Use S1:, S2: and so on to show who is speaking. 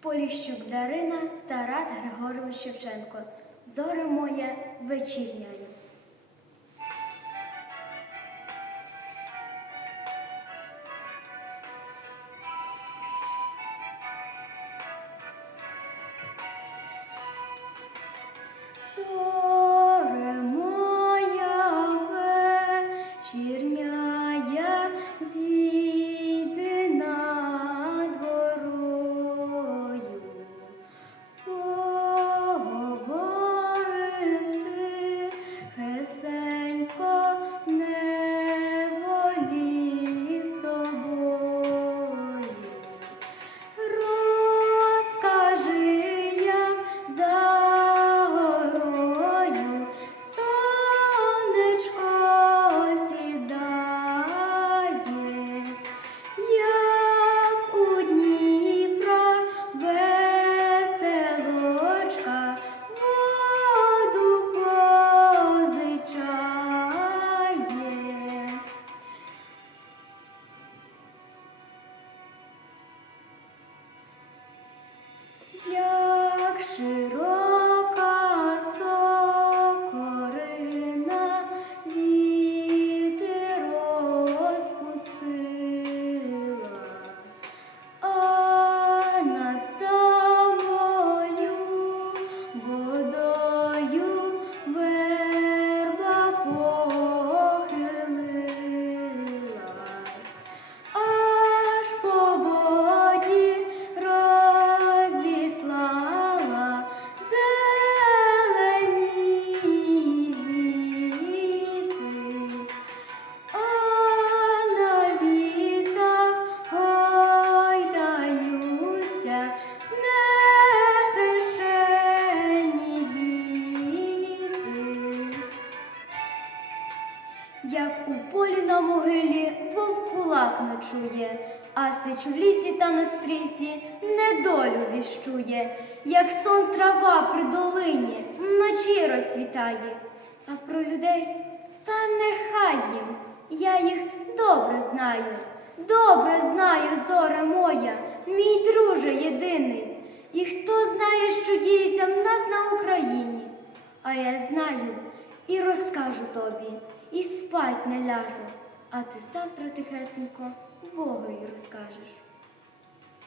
S1: Поліщук Дарина, Тарас Григорович Шевченко. Зоре моя вечірняя. Як у полі на могилі вовк кулак ночує, а сич в лісі та на стрісі недолю віщує, як сон трава при долині вночі розцвітає. А про людей та нехай їм, я їх добре знаю, добре знаю, зоре моя, мій друже єдиний. І хто знає, що діється в нас на Україні? А я знаю і розкажу тобі, і спать не ляжу, а ти завтра тихесенько Богові розкажеш.